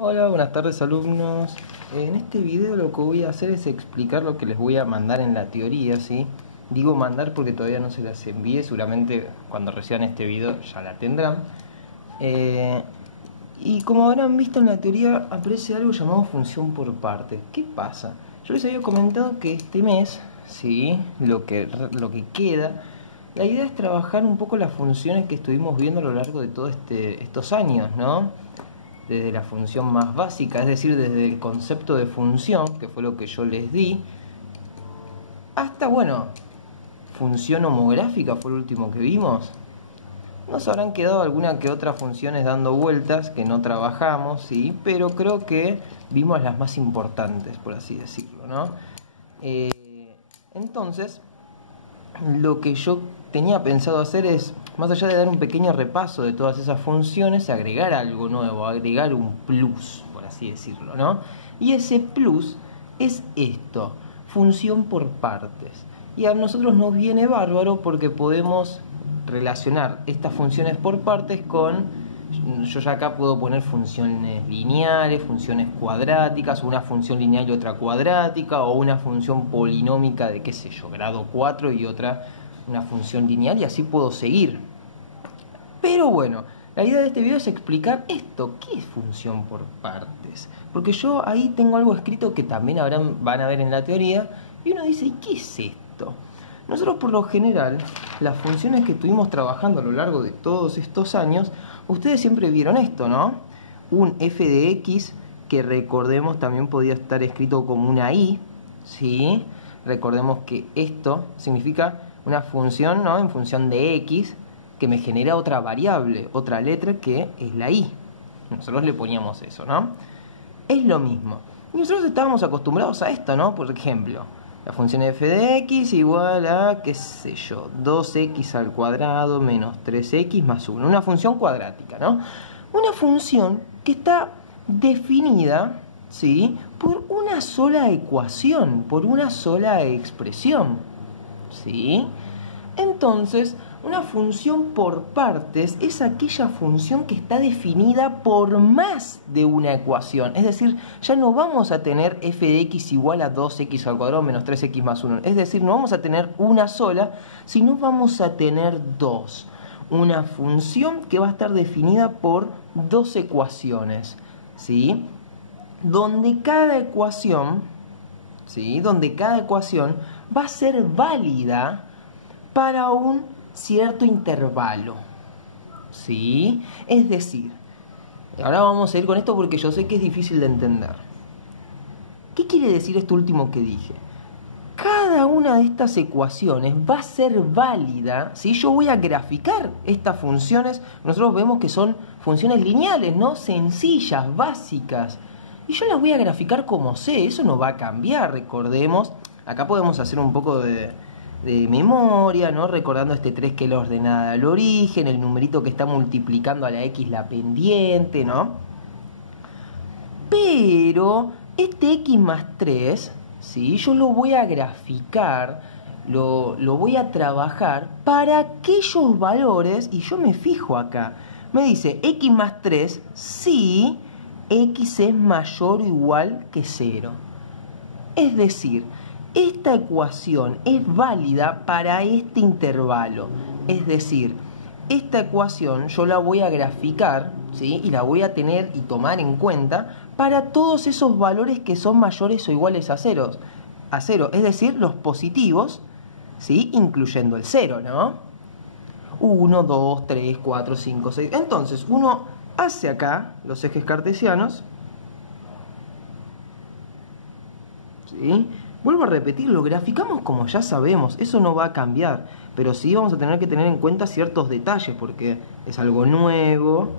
Hola, buenas tardes alumnos. En este video lo que voy a hacer es explicar lo que les voy a mandar en la teoría, ¿sí? Digo mandar porque todavía no se las envíe, seguramente cuando reciban este video ya la tendrán. Y como habrán visto en la teoría aparece algo llamado función por partes. ¿Qué pasa? Yo les había comentado que este mes, ¿sí? Lo que queda, la idea es trabajar un poco las funciones que estuvimos viendo a lo largo de todos estos años, ¿no? Desde la función más básica, es decir, desde el concepto de función, que fue lo que yo les di, hasta, bueno, función homográfica fue el último que vimos. Nos habrán quedado alguna que otras funciones dando vueltas que no trabajamos, ¿sí? Pero creo que vimos las más importantes, por así decirlo, ¿no? Entonces, lo que yo tenía pensado hacer es, más allá de dar un pequeño repaso de todas esas funciones, agregar algo nuevo, agregar un plus, por así decirlo, ¿no? Y ese plus es esto, función por partes. Y a nosotros nos viene bárbaro porque podemos relacionar estas funciones por partes con, yo ya acá puedo poner funciones lineales, funciones cuadráticas, una función lineal y otra cuadrática, o una función polinómica de, qué sé yo, grado 4 y otra una función lineal, y así puedo seguir. Pero bueno, la idea de este video es explicar esto, ¿qué es función por partes? Porque yo ahí tengo algo escrito que también van a ver en la teoría, y uno dice, ¿y qué es esto? Nosotros por lo general, las funciones que estuvimos trabajando a lo largo de todos estos años, ustedes siempre vieron esto, ¿no? Un f de x, que recordemos también podía estar escrito como una y, ¿sí? Recordemos que esto significa una función, ¿no? En función de x, que me genera otra variable, otra letra que es la y. Nosotros le poníamos eso, ¿no? Es lo mismo. Y nosotros estábamos acostumbrados a esto, ¿no? Por ejemplo, la función f de x igual a, qué sé yo, 2x al cuadrado menos 3x más 1. Una función cuadrática, ¿no? Una función que está definida, ¿sí? Por una sola ecuación, por una sola expresión, ¿sí? Entonces, una función por partes es aquella función que está definida por más de una ecuación. Es decir, ya no vamos a tener f de x igual a 2x al cuadrado menos 3x más 1. Es decir, no vamos a tener una sola, sino vamos a tener dos. Una función que va a estar definida por dos ecuaciones, ¿sí? Donde cada ecuación, ¿sí? Donde cada ecuación va a ser válida para un cierto intervalo, ¿sí? Es decir, ahora vamos a ir con esto porque yo sé que es difícil de entender. ¿Qué quiere decir esto último que dije? Cada una de estas ecuaciones va a ser válida, ¿sí? Yo voy a graficar estas funciones, nosotros vemos que son funciones lineales, ¿no? Sencillas, básicas. Y yo las voy a graficar como sé, eso no va a cambiar, recordemos. Acá podemos hacer un poco de memoria, ¿no? Recordando este 3 que es la ordenada al origen, el numerito que está multiplicando a la x la pendiente, ¿no? Pero este x más 3, ¿sí? Yo lo voy a graficar, lo voy a trabajar para aquellos valores, y yo me fijo acá, me dice x más 3 si x es mayor o igual que 0. Es decir, esta ecuación es válida para este intervalo. Es decir, esta ecuación yo la voy a graficar, ¿sí? Y la voy a tener y tomar en cuenta para todos esos valores que son mayores o iguales a 0. Es decir, los positivos, ¿sí? Incluyendo el 0, ¿no? 1, 2, 3, 4, 5, 6. Entonces, uno hace acá los ejes cartesianos, ¿sí? Vuelvo a repetir, lo graficamos como ya sabemos, eso no va a cambiar, pero sí vamos a tener que tener en cuenta ciertos detalles porque es algo nuevo,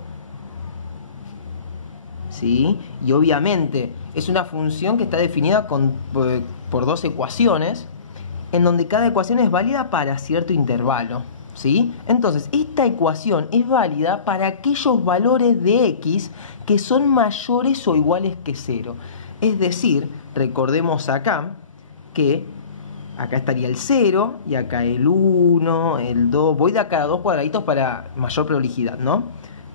¿sí? Y obviamente es una función que está definida por dos ecuaciones, en donde cada ecuación es válida para cierto intervalo, ¿sí? Entonces, esta ecuación es válida para aquellos valores de x que son mayores o iguales que 0. Es decir, recordemos acá que acá estaría el 0 y acá el 1, el 2. Voy de acá a dos cuadraditos para mayor prolijidad, ¿no?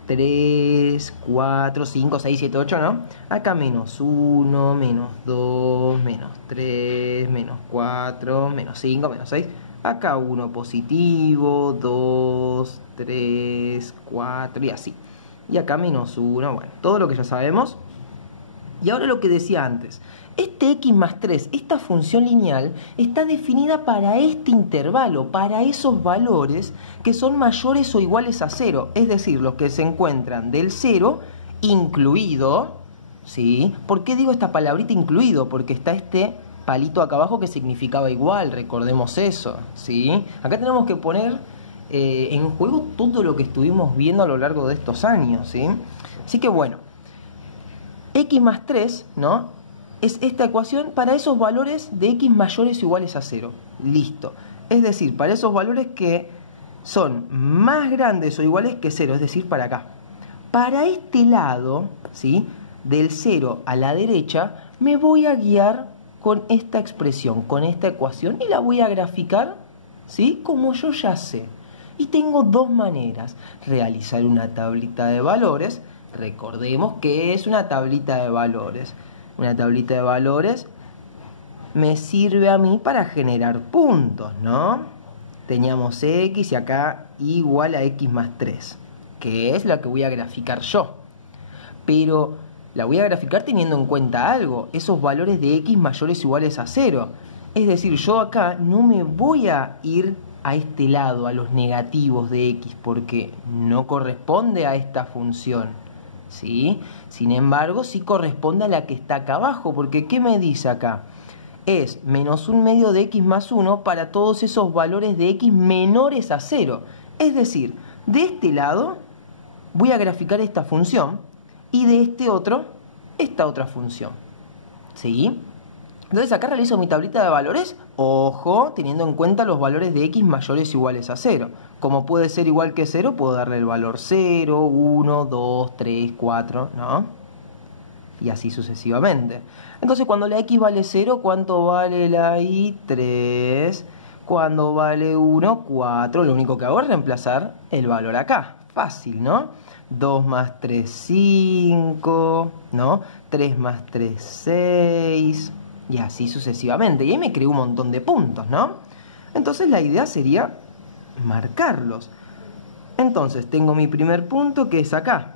3, 4, 5, 6, 7, 8, ¿no? Acá menos 1, menos 2, menos 3, menos 4, menos 5, menos 6. Acá 1 positivo, 2, 3, 4 y así. Y acá menos 1, bueno, todo lo que ya sabemos. Y ahora lo que decía antes. Este x más 3, esta función lineal, está definida para este intervalo, para esos valores que son mayores o iguales a 0. Es decir, los que se encuentran del 0 incluido, ¿sí? ¿Por qué digo esta palabrita incluido? Porque está este palito acá abajo que significaba igual, recordemos eso, ¿sí? Acá tenemos que poner en juego todo lo que estuvimos viendo a lo largo de estos años, ¿sí? Así que bueno, x más 3, ¿no? Es esta ecuación para esos valores de x mayores o iguales a 0. Listo. Es decir, para esos valores que son más grandes o iguales que 0, es decir, para acá. Para este lado, ¿sí? Del 0 a la derecha, me voy a guiar con esta expresión, con esta ecuación, y la voy a graficar, ¿sí? Como yo ya sé. Y tengo dos maneras. Realizar una tablita de valores. Recordemos que es una tablita de valores. Una tablita de valores me sirve a mí para generar puntos, ¿no? Teníamos x y acá igual a x más 3, que es la que voy a graficar yo. Pero la voy a graficar teniendo en cuenta algo, esos valores de x mayores o iguales a 0. Es decir, yo acá no me voy a ir a este lado, a los negativos de x, porque no corresponde a esta función, ¿sí? Sin embargo, sí corresponde a la que está acá abajo, porque ¿qué me dice acá? Es menos 1/2 de x más 1 para todos esos valores de x menores a 0. Es decir, de este lado voy a graficar esta función y de este otro, esta otra función, ¿sí? Entonces acá realizo mi tablita de valores, ojo, teniendo en cuenta los valores de x mayores o iguales a 0. Como puede ser igual que 0, puedo darle el valor 0, 1, 2, 3, 4, ¿no? Y así sucesivamente. Entonces cuando la x vale 0, ¿cuánto vale la y? 3. Cuando vale 1, 4. Lo único que hago es reemplazar el valor acá. Fácil, ¿no? 2 más 3, 5, ¿no? 3 más 3, 6... Y así sucesivamente. Y ahí me creó un montón de puntos, ¿no? Entonces la idea sería marcarlos. Entonces tengo mi primer punto, que es acá.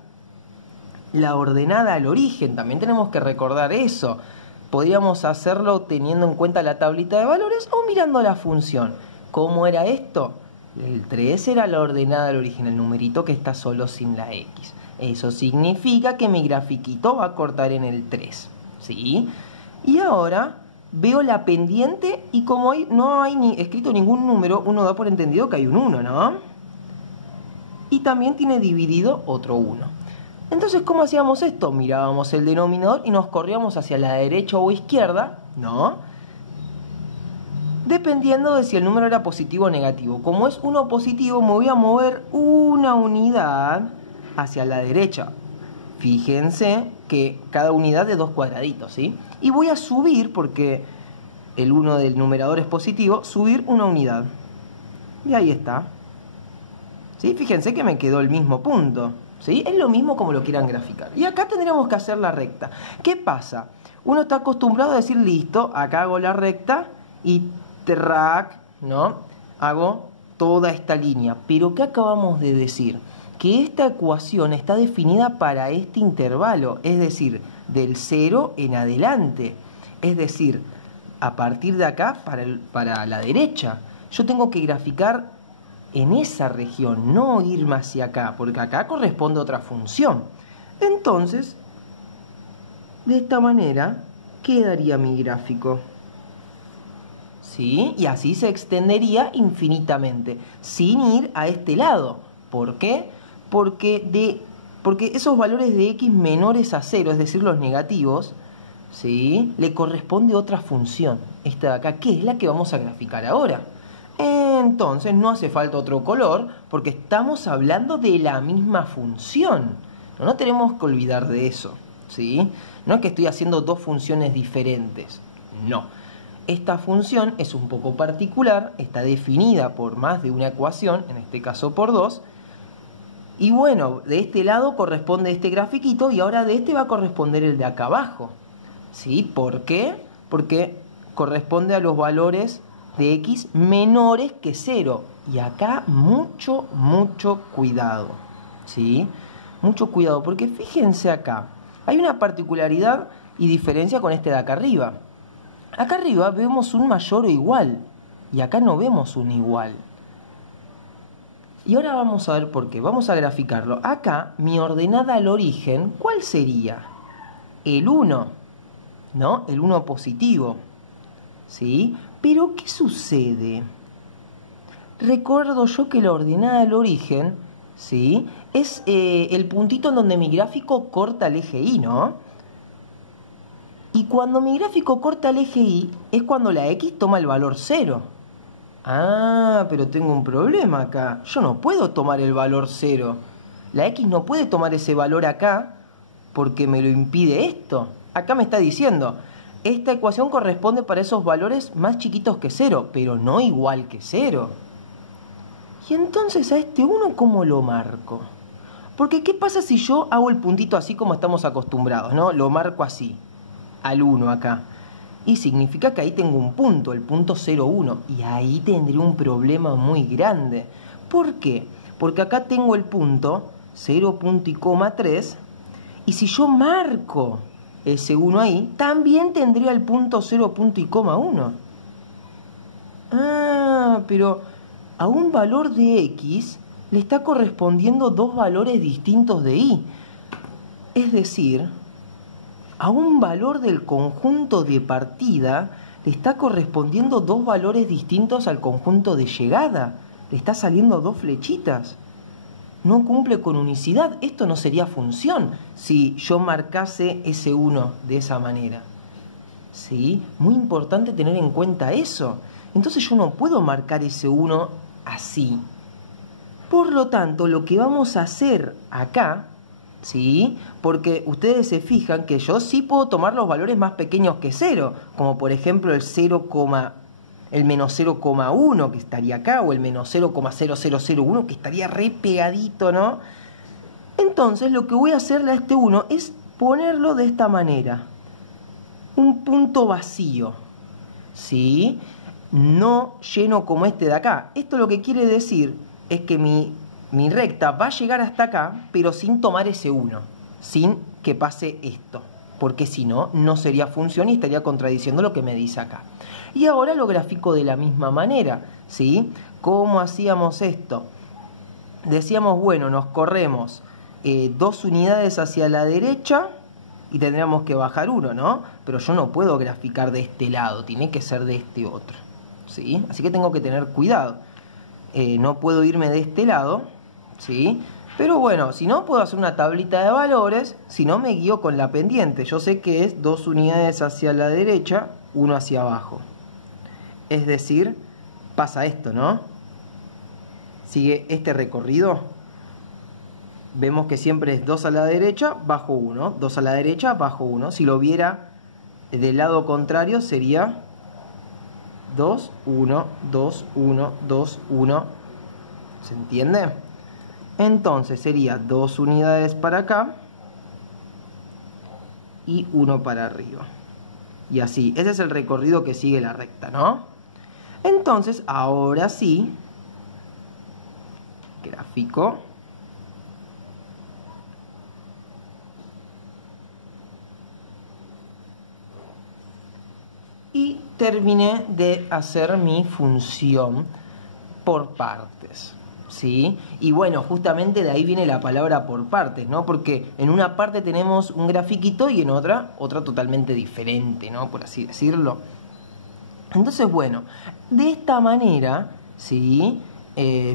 La ordenada al origen. También tenemos que recordar eso. Podríamos hacerlo teniendo en cuenta la tablita de valores o mirando la función. ¿Cómo era esto? El 3 era la ordenada al origen, el numerito que está solo sin la x. Eso significa que mi grafiquito va a cortar en el 3, ¿sí? Y ahora veo la pendiente y como no hay ni escrito ningún número, uno da por entendido que hay un 1, ¿no? Y también tiene dividido otro 1. Entonces, ¿cómo hacíamos esto? Mirábamos el denominador y nos corríamos hacia la derecha o izquierda, ¿no? Dependiendo de si el número era positivo o negativo. Como es 1 positivo, me voy a mover una unidad hacia la derecha. Fíjense que cada unidad de 2 cuadraditos, ¿sí? Y voy a subir, porque el 1 del numerador es positivo, subir una unidad. Y ahí está. ¿Sí? Fíjense que me quedó el mismo punto, ¿sí? Es lo mismo como lo quieran graficar. Y acá tendríamos que hacer la recta. ¿Qué pasa? Uno está acostumbrado a decir, listo, acá hago la recta y track, ¿no? Hago toda esta línea. Pero ¿qué acabamos de decir? Que esta ecuación está definida para este intervalo, es decir, del 0 en adelante. Es decir, a partir de acá para la derecha. Yo tengo que graficar en esa región, no irme hacia acá, porque acá corresponde a otra función. Entonces, de esta manera quedaría mi gráfico, ¿sí? Y así se extendería infinitamente, sin ir a este lado. ¿Por qué? Porque esos valores de x menores a 0, es decir, los negativos, ¿sí? Le corresponde otra función, esta de acá, que es la que vamos a graficar ahora. Entonces no hace falta otro color, porque estamos hablando de la misma función. No tenemos que olvidar de eso, ¿sí? No es que estoy haciendo dos funciones diferentes, no. Esta función es un poco particular, está definida por más de una ecuación, en este caso por 2, Y bueno, de este lado corresponde este grafiquito y ahora de este va a corresponder el de acá abajo. ¿Sí? ¿Por qué? Porque corresponde a los valores de x menores que 0. Y acá mucho cuidado. ¿Sí? Mucho cuidado, porque fíjense acá. Hay una particularidad y diferencia con este de acá arriba. Acá arriba vemos un mayor o igual. Y acá no vemos un igual. Y ahora vamos a ver por qué. Vamos a graficarlo. Acá, mi ordenada al origen, ¿cuál sería? El 1, ¿no? El 1 positivo. ¿Sí? Pero, ¿qué sucede? Recuerdo yo que la ordenada al origen, ¿sí? Es el puntito en donde mi gráfico corta el eje Y, ¿no? Y cuando mi gráfico corta el eje Y, es cuando la X toma el valor 0. Ah, pero tengo un problema acá. Yo no puedo tomar el valor 0. La X no puede tomar ese valor acá porque me lo impide esto. Acá me está diciendo, esta ecuación corresponde para esos valores más chiquitos que 0, pero no igual que 0. Y entonces a este 1, ¿cómo lo marco? Porque ¿qué pasa si yo hago el puntito así como estamos acostumbrados, ¿no? Lo marco así, al 1 acá. Y significa que ahí tengo un punto, el punto 0,1. Y ahí tendré un problema muy grande. ¿Por qué? Porque acá tengo el punto 0,3. Y si yo marco ese 1 ahí, también tendría el punto 0,1. Ah, pero a un valor de x le está correspondiendo dos valores distintos de y. Es decir, a un valor del conjunto de partida le está correspondiendo dos valores distintos al conjunto de llegada. Le está saliendo dos flechitas. No cumple con unicidad. Esto no sería función si yo marcase ese 1 de esa manera. ¿Sí? Muy importante tener en cuenta eso. Entonces yo no puedo marcar ese 1 así. Por lo tanto, lo que vamos a hacer acá, ¿sí? Porque ustedes se fijan que yo sí puedo tomar los valores más pequeños que 0, como por ejemplo el menos 0,1 que estaría acá, o el menos 0,0001 que estaría re pegadito, ¿no? Entonces lo que voy a hacerle a este 1 es ponerlo de esta manera. Un punto vacío, ¿sí? No lleno como este de acá. Esto lo que quiere decir es que mi recta va a llegar hasta acá, pero sin tomar ese 1, sin que pase esto, porque si no, no sería función y estaría contradiciendo lo que me dice acá. Y ahora lo grafico de la misma manera, ¿sí? ¿Cómo hacíamos esto? Decíamos, bueno, nos corremos 2 unidades hacia la derecha y tendríamos que bajar 1, ¿no? Pero yo no puedo graficar de este lado, tiene que ser de este otro, ¿sí? Así que tengo que tener cuidado. No puedo irme de este lado, ¿sí? Pero bueno, si no, puedo hacer una tablita de valores, si no me guío con la pendiente. Yo sé que es 2 unidades hacia la derecha, 1 hacia abajo. Es decir, pasa esto, ¿no? Sigue este recorrido. Vemos que siempre es 2 a la derecha, bajo 1. 2 a la derecha, bajo 1. Si lo viera del lado contrario, sería 2, 1, 2, 1, 2, 1. ¿Se entiende? Entonces sería 2 unidades para acá y 1 para arriba. Y así, ese es el recorrido que sigue la recta, ¿no? Entonces, ahora sí, gráfico. Y terminé de hacer mi función por partes, ¿sí? Y bueno, justamente de ahí viene la palabra por partes, ¿no? Porque en una parte tenemos un grafiquito y en otra totalmente diferente, ¿no? Por así decirlo. Entonces, bueno, de esta manera, ¿sí?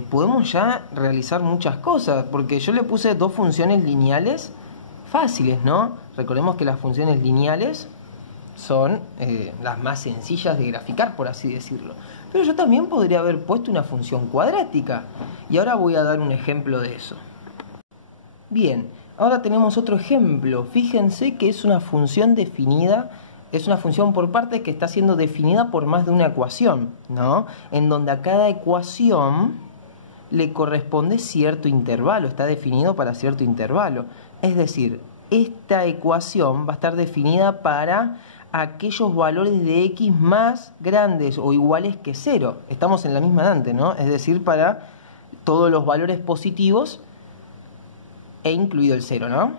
Podemos ya realizar muchas cosas, porque yo le puse 2 funciones lineales fáciles, ¿no? Recordemos que las funciones lineales son las más sencillas de graficar, por así decirlo. Pero yo también podría haber puesto una función cuadrática. Y ahora voy a dar un ejemplo de eso. Bien, ahora tenemos otro ejemplo. Fíjense que es una función definida, es una función por partes que está siendo definida por más de una ecuación, ¿no? En donde a cada ecuación le corresponde cierto intervalo, está definido para cierto intervalo. Es decir, esta ecuación va a estar definida para aquellos valores de x más grandes o iguales que 0. Estamos en la misma de antes, ¿no? Es decir, para todos los valores positivos e incluido el 0, ¿no?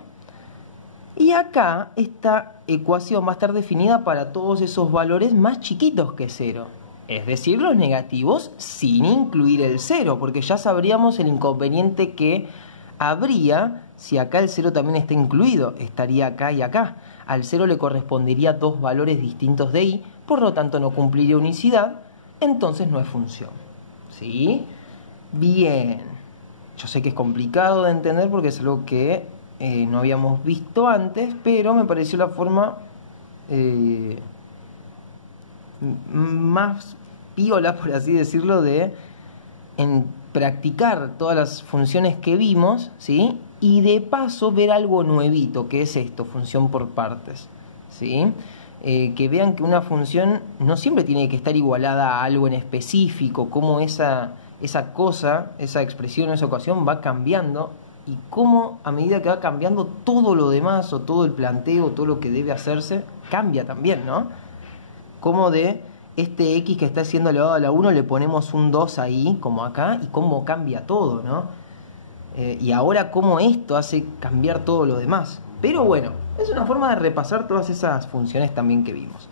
Y acá esta ecuación va a estar definida para todos esos valores más chiquitos que 0. Es decir, los negativos sin incluir el 0, porque ya sabríamos el inconveniente que habría si acá el 0 también está incluido. Estaría acá y acá. Al 0 le correspondería dos valores distintos de y, por lo tanto no cumpliría unicidad, entonces no es función. ¿Sí? Bien. Yo sé que es complicado de entender porque es algo que no habíamos visto antes, pero me pareció la forma más piola, por así decirlo, de practicar todas las funciones que vimos, ¿sí? Y de paso ver algo nuevito, que es esto, función por partes, ¿sí? Que vean que una función no siempre tiene que estar igualada a algo en específico, cómo esa cosa, esa expresión, esa ecuación va cambiando y cómo a medida que va cambiando todo lo demás o todo el planteo, todo lo que debe hacerse, cambia también, ¿no? Como de este x que está siendo elevado a la 1 le ponemos un 2 ahí, como acá, y cómo cambia todo, ¿no? Y ahora cómo esto hace cambiar todo lo demás. Pero bueno, es una forma de repasar todas esas funciones también que vimos.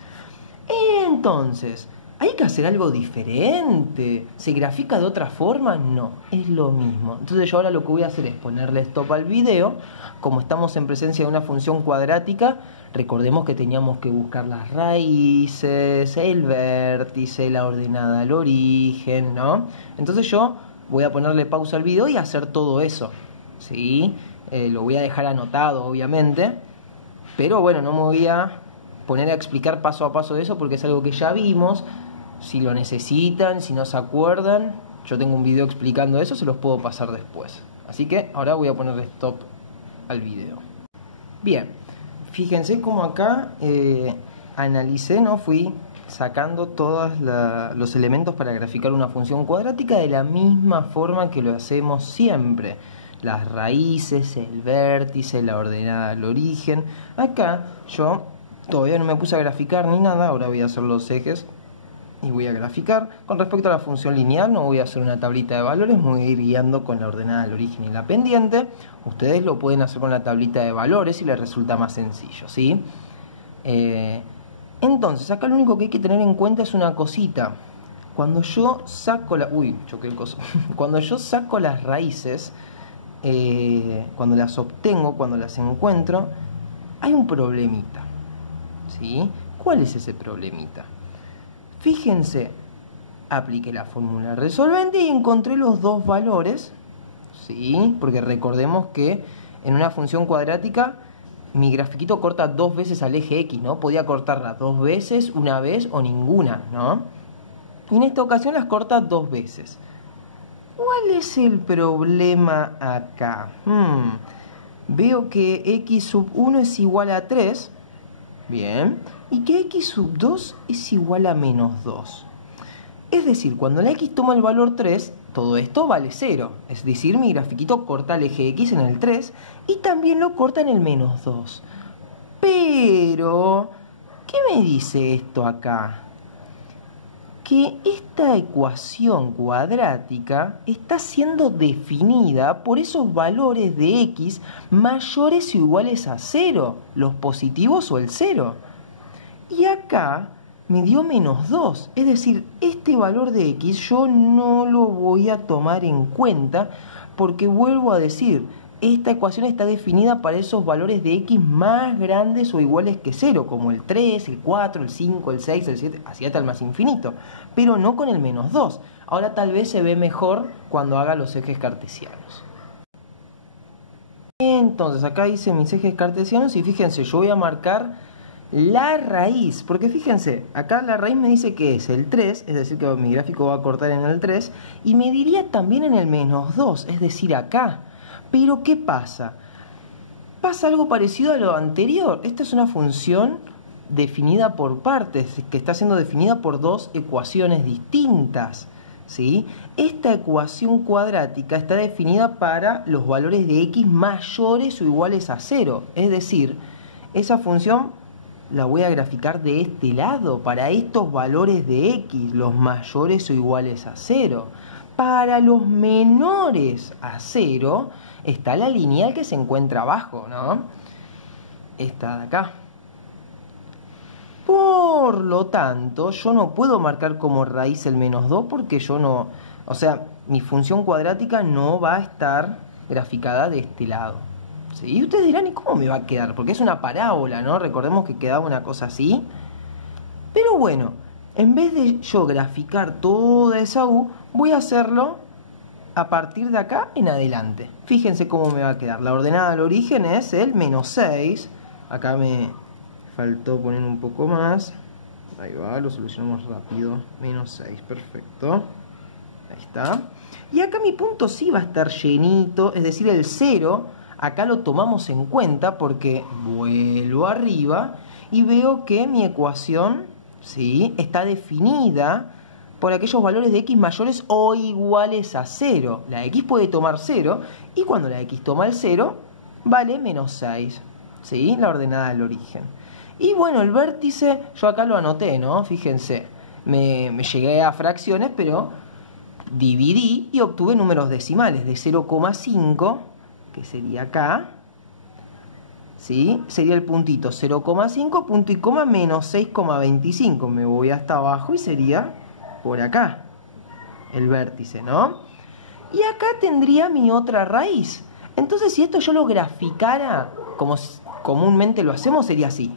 Entonces, ¿hay que hacer algo diferente? ¿Se grafica de otra forma? No, es lo mismo. Entonces yo ahora lo que voy a hacer es ponerle stop al video. Como estamos en presencia de una función cuadrática, recordemos que teníamos que buscar las raíces, el vértice, la ordenada al origen, ¿no? Entonces yo voy a ponerle pausa al video y hacer todo eso, ¿sí? Lo voy a dejar anotado, obviamente, pero bueno, no me voy a poner a explicar paso a paso eso porque es algo que ya vimos. Si lo necesitan, si no se acuerdan, yo tengo un video explicando eso, se los puedo pasar después. Así que ahora voy a ponerle stop al video. Bien, fíjense cómo acá analicé, ¿no? Fui sacando todos los elementos para graficar una función cuadrática de la misma forma que lo hacemos siempre. Las raíces, el vértice, la ordenada al origen. Acá yo todavía no me puse a graficar ni nada, ahora voy a hacer los ejes y voy a graficar. Con respecto a la función lineal no voy a hacer una tablita de valores, me voy a ir guiando con la ordenada al origen y la pendiente. Ustedes lo pueden hacer con la tablita de valores si les resulta más sencillo, ¿sí? Entonces, acá lo único que hay que tener en cuenta es una cosita. Cuando yo saco choqué el coso. Cuando yo saco las raíces, cuando las obtengo, cuando las encuentro, hay un problemita, ¿sí? ¿Cuál es ese problemita? Fíjense, apliqué la fórmula resolvente y encontré los dos valores, ¿sí? Porque recordemos que en una función cuadrática mi grafiquito corta dos veces al eje X, ¿no? Podía cortarla dos veces, una vez o ninguna, ¿no? Y en esta ocasión las corta dos veces. ¿Cuál es el problema acá? Veo que x sub 1 es igual a 3. Bien. Y que x sub 2 es igual a menos 2. Es decir, cuando la x toma el valor 3, todo esto vale 0. Es decir, mi grafiquito corta el eje X en el 3 y también lo corta en el menos 2. Pero, ¿qué me dice esto acá? Que esta ecuación cuadrática está siendo definida por esos valores de x mayores o iguales a 0, los positivos o el 0. Y acá me dio menos 2, es decir, este valor de x yo no lo voy a tomar en cuenta porque vuelvo a decir, esta ecuación está definida para esos valores de x más grandes o iguales que 0, como el 3, el 4, el 5, el 6, el 7, así hasta el más infinito, pero no con el menos 2. Ahora tal vez se ve mejor cuando haga los ejes cartesianos. Entonces acá hice mis ejes cartesianos y fíjense, yo voy a marcar la raíz, porque fíjense, acá la raíz me dice que es el 3, es decir que mi gráfico va a cortar en el 3, y me diría también en el menos 2, es decir acá. Pero ¿qué pasa? Pasa algo parecido a lo anterior. Esta es una función definida por partes, que está siendo definida por dos ecuaciones distintas, ¿sí? Esta ecuación cuadrática está definida para los valores de x mayores o iguales a 0. Es decir, esa función la voy a graficar de este lado, para estos valores de x, los mayores o iguales a 0. Para los menores a 0 está la lineal que se encuentra abajo, ¿no? Esta de acá. Por lo tanto, yo no puedo marcar como raíz el menos 2 porque yo no... O sea, mi función cuadrática no va a estar graficada de este lado. ¿Sí? Y ustedes dirán, ¿y cómo me va a quedar? Porque es una parábola, ¿no? Recordemos que quedaba una cosa así. Pero bueno, en vez de yo graficar toda esa U, voy a hacerlo a partir de acá en adelante. Fíjense cómo me va a quedar. La ordenada del origen es el menos 6. Acá me faltó poner un poco más. Ahí va, lo solucionamos rápido. Menos 6, perfecto. Ahí está. Y acá mi punto sí va a estar llenito, es decir, el 0, acá lo tomamos en cuenta porque vuelvo arriba y veo que mi ecuación, ¿sí?, está definida por aquellos valores de x mayores o iguales a 0. La x puede tomar 0 y cuando la x toma el 0, vale menos 6. ¿Sí? La ordenada del origen. Y bueno, el vértice, yo acá lo anoté, ¿no? Fíjense, me llegué a fracciones, pero dividí y obtuve números decimales de 0,5, que sería acá, ¿sí? Sería el puntito 0,5, punto y coma, menos 6,25. Me voy hasta abajo y sería por acá el vértice, ¿no? Y acá tendría mi otra raíz. Entonces, si esto yo lo graficara como comúnmente lo hacemos, sería así.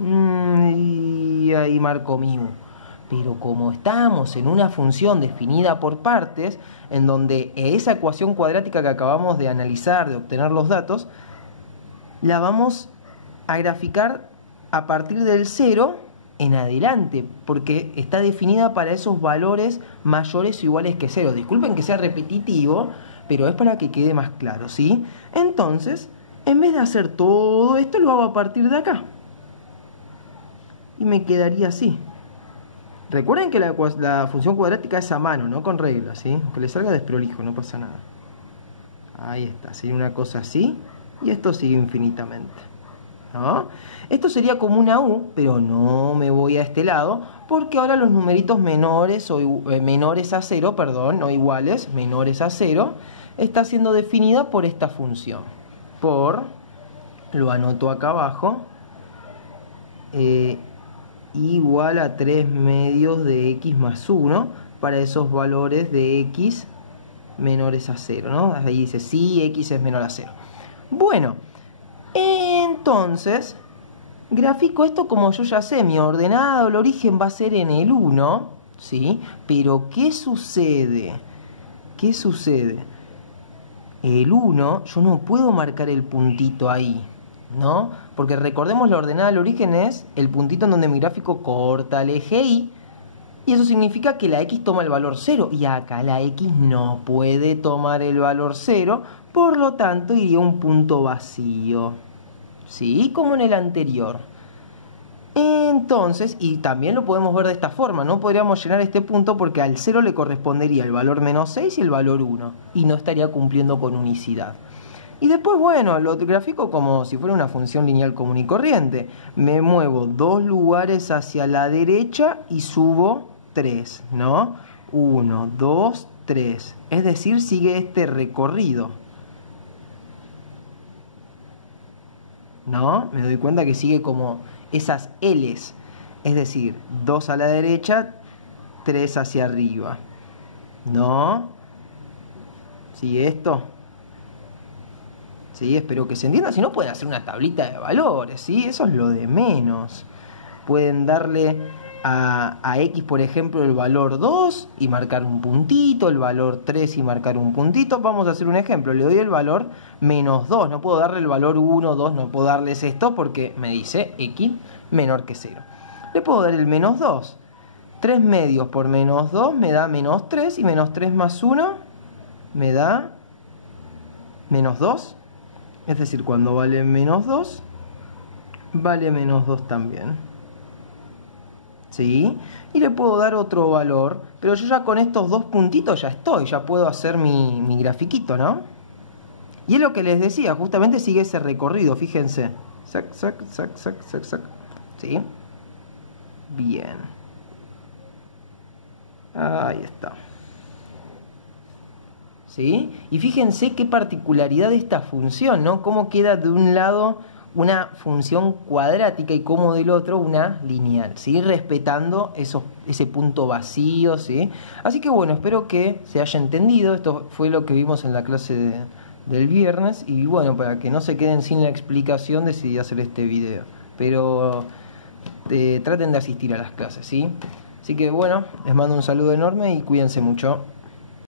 Y ahí marco mi U. Pero como estamos en una función definida por partes, en donde esa ecuación cuadrática que acabamos de analizar, de obtener los datos, la vamos a graficar a partir del 0 en adelante, porque está definida para esos valores mayores o iguales que 0. Disculpen que sea repetitivo, pero es para que quede más claro, ¿sí? Entonces, en vez de hacer todo esto, lo hago a partir de acá. Y me quedaría así. Recuerden que la función cuadrática es a mano, no con reglas, ¿sí? Aunque le salga desprolijo, no pasa nada. Ahí está, sería una cosa así. Y esto sigue infinitamente, ¿no? Esto sería como una U, pero no me voy a este lado, porque ahora los numeritos menores o menores a 0, perdón, no iguales, menores a 0, está siendo definida por esta función. Lo anoto acá abajo, igual a 3 medios de x más 1 para esos valores de x menores a 0, ¿no? Ahí dice, sí, x es menor a 0. Bueno, entonces, grafico esto como yo ya sé, mi ordenada del origen va a ser en el 1, ¿sí? Pero, ¿qué sucede? ¿Qué sucede? El 1, yo no puedo marcar el puntito ahí, ¿no? Porque recordemos, la ordenada del origen es el puntito en donde mi gráfico corta el eje Y, y eso significa que la x toma el valor 0, y acá la x no puede tomar el valor 0, por lo tanto iría un punto vacío, ¿sí? Como en el anterior. Entonces, y también lo podemos ver de esta forma, no podríamos llenar este punto porque al 0 le correspondería el valor menos 6 y el valor 1, y no estaría cumpliendo con unicidad. Y después, bueno, lo grafico como si fuera una función lineal común y corriente. Me muevo 2 lugares hacia la derecha y subo 3, ¿no? 1, 2, 3. Es decir, sigue este recorrido, ¿no? Me doy cuenta que sigue como esas L's. Es decir, 2 a la derecha, 3 hacia arriba, ¿no? ¿Sigue esto? ¿Sí? Espero que se entienda. Si no, pueden hacer una tablita de valores, ¿sí? Eso es lo de menos. Pueden darle a x, por ejemplo, el valor 2 y marcar un puntito, el valor 3 y marcar un puntito. Vamos a hacer un ejemplo. Le doy el valor menos 2. No puedo darle el valor 1, 2, no puedo darles esto porque me dice x menor que 0. Le puedo dar el menos 2. 3 medios por menos 2 me da menos 3, y menos 3 más 1 me da menos 2. Es decir, cuando vale menos 2, vale menos 2 también. ¿sí? Y le puedo dar otro valor, pero yo ya con estos dos puntitos ya estoy, ya puedo hacer mi grafiquito, ¿no? Y es lo que les decía, justamente sigue ese recorrido, fíjense. Sac, sac, sac, sac, sac, sac. ¿Sí? Bien. Ahí está. ¿Sí? Y fíjense qué particularidad de esta función, ¿no? Cómo queda de un lado una función cuadrática y cómo del otro una lineal, ¿sí? Respetando ese punto vacío, ¿sí? Así que bueno, espero que se haya entendido. Esto fue lo que vimos en la clase del viernes. Y bueno, para que no se queden sin la explicación, decidí hacer este video. Pero traten de asistir a las clases, ¿sí? Así que bueno, les mando un saludo enorme y cuídense mucho.